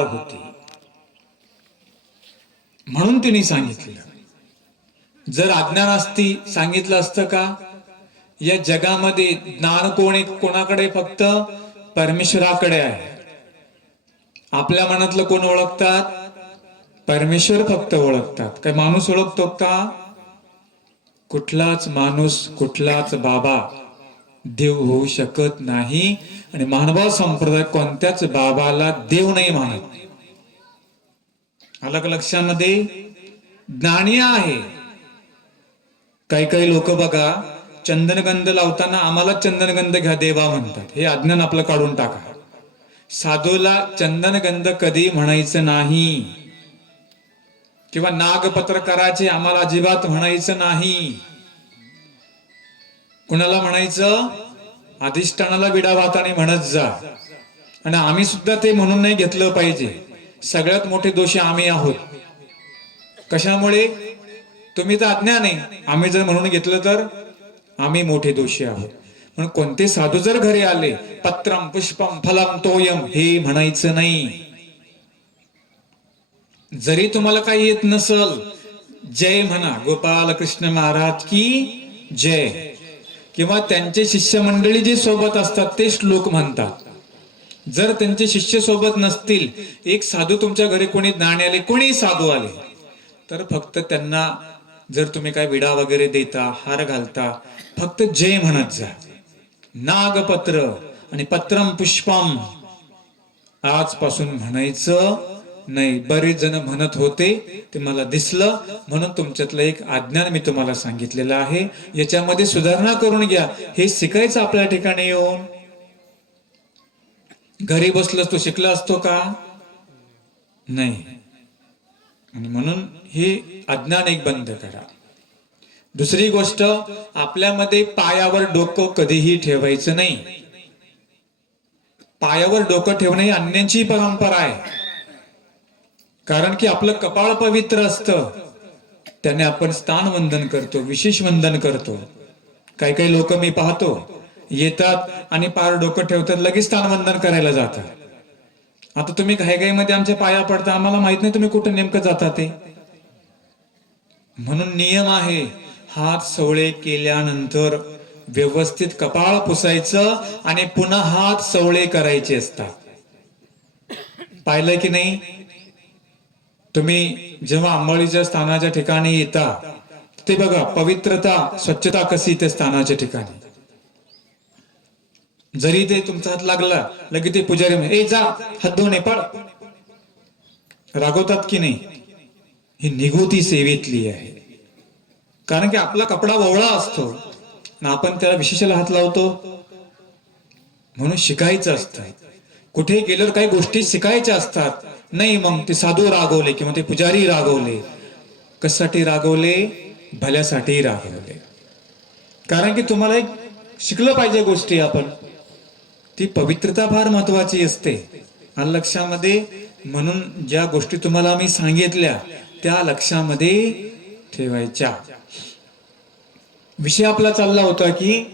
होती. म्हणून तिने सांगितलं जर अज्ञान असती सांगितलं असतं का? या जगामध्ये ज्ञान कोणी कोणाकडे फक्त परमेश्वराकडे आहे. आपल्या मनातलं कोण ओळखतात? परमेश्वर फक्त ओळखतात. काय माणूस ओळखतो का? कुठलाच माणूस कुठलाच बाबा देव होऊ शकत नाही. आणि मानवा संप्रदाय कोणत्याच बाबाला देव नाही मानत. अलग लक्षामध्ये? ज्ञानी आहे. काही काही लोक बघा चंदनगंध लावताना आम्हाला चंदनगंध घ्या देवा म्हणतात. हे अज्ञान आपलं काढून टाका. साधूला चंदनगंध कधी म्हणायचं नाही. किंवा नागपत्र करायचे आम्हाला अजिबात म्हणायचं नाही. कुणाला म्हणायचं? अधिष्ठानाला विडा वाताने म्हणत जा. आणि आम्ही सुद्धा ते म्हणून नाही घेतलं पाहिजे. सगळ्यात मोठे दोषी आम्ही आहोत. कशामुळे? तुम्ही तर अज्ञान आहे. आम्ही जर म्हणून घेतलं तर आम्ही मोठे दोषी आहोत. म्हणून कोणते साधू जर घरी आले पत्रम पुष्पम फलम तोयम हे म्हणायचं नाही. जरी तुम्हाला काही येत नसल जय म्हणा गोपाल कृष्ण महाराज की जय. किंवा त्यांचे शिष्य मंडळी जे सोबत असतात ते श्लोक म्हणतात. जर त्यांचे शिष्य सोबत नसतील एक साधू तुमच्या घरी कोणी नाणे आले कोणी साधू आले तर फक्त त्यांना जर तुम्ही काय विडा वगैरे देता हार घालता फक्त जय म्हणत जा. नागपत्र आणि पत्रम पुष्पम. आजपासून म्हणायचं नाही बरेच जण म्हणत होते ते मला दिसलं म्हणून तुमच्यातलं एक अज्ञान मी तुम्हाला सांगितलेलं आहे. याच्यामध्ये सुधारणा करून घ्या. हे शिकायचं आपल्या ठिकाणी येऊन. घरी बसलोस तो शिकला असतो का? नाही. आणि म्हणून हे अज्ञान एक बंद करा. दुसरी गोष्ट आपल्यामध्ये पायावर डोकं कधीही ठेवायचं नाही. पायावर डोकं ठेवणे ही अन्यांची परंपरा आहे. कारण की आपलं कपाळ पवित्र असतं. त्याने आपण स्थान वंदन करतो विशेष वंदन करतो. काही काही लोक मी पाहतो येतात आणि पार डोकं ठेवतात लगेच स्थान वंदन करायला जातात. आता तुम्ही घाई घाई मध्ये आमच्या पाया पडता आम्हाला माहीत नाही तुम्ही कुठे नेमकं जाता ते. म्हणून नियम आहे हात सवळे केल्यानंतर व्यवस्थित कपाळ पुसायचं आणि पुन्हा हात सवळे करायचे असतात. पाहिलं की नाही? तुम्ही जेव्हा अंबाळीच्या स्थानाच्या ठिकाणी येता ते बघा पवित्रता स्वच्छता कशी त्या स्थानाच्या ठिकाणी. जरी ते तुमचा हात लागला लगे ते पुजारी ए जा हात धुणे पळ. रागवतात की नाही? ही निगुती सेवेतली आहे. कारण की आपला कपडा ववळा असतो आणि आपण त्याला विशेषाला हात लावतो. म्हणून शिकायचं असतं. कुठे गेल्यावर काही गोष्टी शिकायच्या असतात. नाही मग ते साधू रागवले किंवा ते पुजारी रागवले. कशासाठी रागवले? भल्यासाठी रागवले. कारण की तुम्हाला एक शिकलं पाहिजे गोष्टी आपण. ती पवित्रता फार महत्वाची असते. आणि लक्षामध्ये म्हणून ज्या गोष्टी तुम्हाला मी सांगितल्या त्या लक्षामध्ये ठेवायच्या. विषय आपला चालला होता की